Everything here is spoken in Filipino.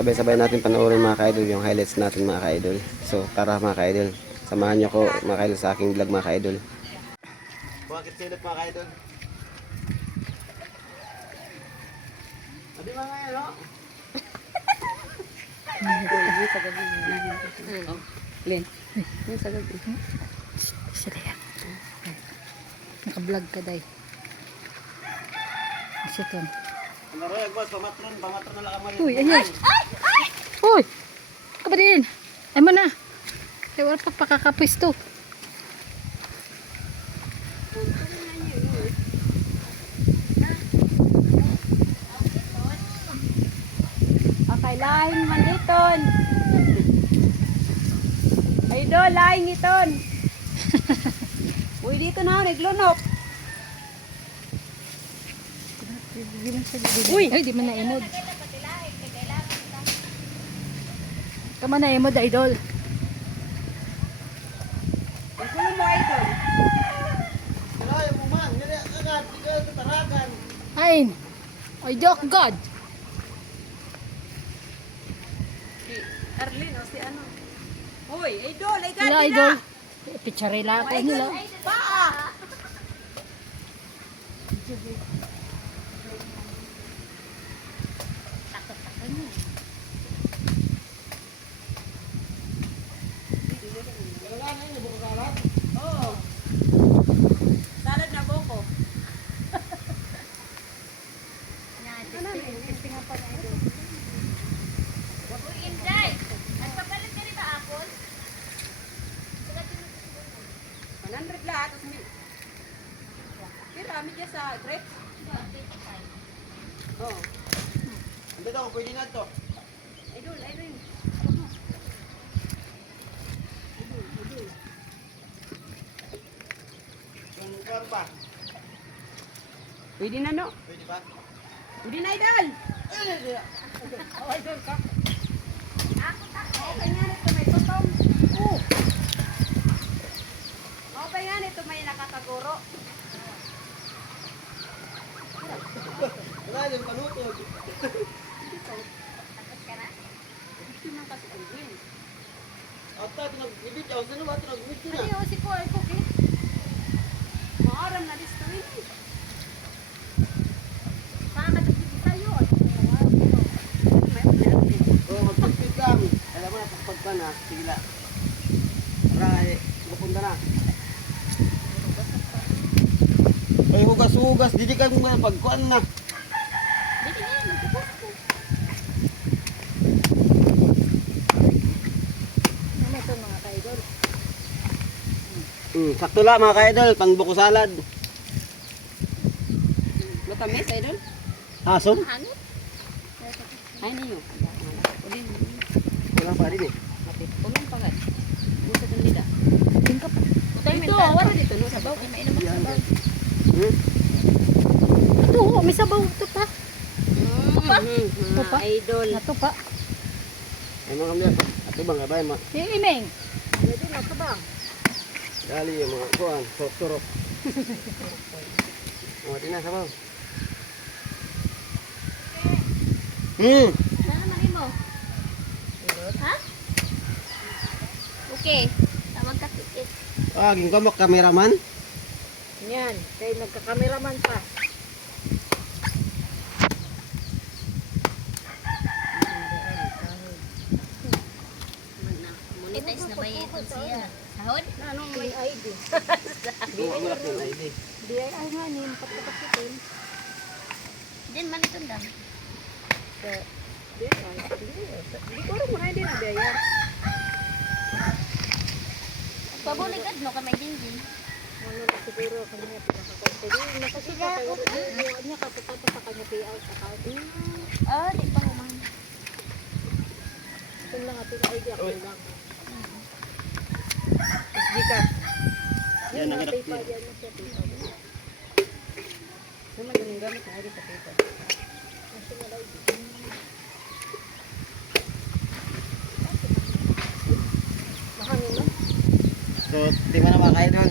sabay-sabay natin panoorin mga ka-idol yung highlights natin mga ka-idol. So tara mga ka-idol, samahan nyo ko mga ka-idol sa aking vlog mga ka-idol. Bakit silip mga ka-idol? Adi mga yan, no? Len, yun sa gabi. Sila yan. Naka-vlog ka, day. Kasi ito. Naroy, boss, pamatron na lang kamarin. Uy, ayan. Uy, kabarin. Ay mo na. Ay, wala pa pakakapwisto. Okay, laing maniton. Ay do, laing iton. Uy, dito na, naglunok. Uy, ay, di man na-emod. Tama na-emod, idol. Ikulo mo, idol. Ay, mo man, nila agad, ikaw tutaragan. Ay, ay, joke God. Si Arlene o si ano. Uy, idol, ay Sila, gati idol. na. Picharela ako nila. Paa. Oo. Salad na boko. Uy, Inday! Nagpapalit ka rin ba apple? 100 lahat. Pero kami dyan sa grapes. Oo. Ando daw, pwede na to. Idol, idol. Yung kwan pa, Pwede na, no? pwede ba? Pwede na, idol. Okay nga nito, may tutong. Okay nga nito, may nakakaguro. Wala yung panutod. Gusto nang kasi ang win. Ata, tinag-ibitaw, sino ba? Tinag-ibit na. Ay, si ko, ay cookie. Maaram na listo rin. Makakatagpili tayo. Oo, mag-pit lang. Alam mo na, pagpagpan na, sige lang. Para, pupunta na. Ay, hugas-hugas, didi ka kung pagkuan na. Dito yan, magbukas ko. Ano ito mga ka-idol? Sakto lang mga ka-idol, pang buko salad. Matamis, idol? Asom? Hangit. Ay, niyo. Uli, Wala pa rin eh. tulong pa gas. Busa ng lida. Tingkap. Dito, wala dito, no? Sabaw. May mainom ang sabaw. Ito, oh, may sabaw. Ito pa. Ito pa? Idol. Ito pa. Ay mga kamyan, ato bang abay ma. Imeng. Pwede na, ito ba? Dali yung mga kuan, surok-surok. Mga tinasabaw. Ano naman mo? Ha? Okay. Tawag ka tikit. Aging kamok kameraman. Yan. Kaya nagkakameraman pa. Monetize na ba ito siya? Sahod? Anong may ID? Oo, ang laki ng ID. DIY nga ni, patapasitin. Din man ito dam. Hindi ko rin mga ID na biyayan. Pabulig at no kamay din din. Ano na siguro kanya pinakakonti. Nakasila ko. Buwan niya kapupunta sa kanya payout account. Ah, di pa naman. Ito lang ating ID ako lang. Hindi ka. Yan ang hirap PayPal din. yan na siya PayPal. Naman yung gamit na rin sa paper. National ID. Mahangin no? So, di ba na mga ka-idol?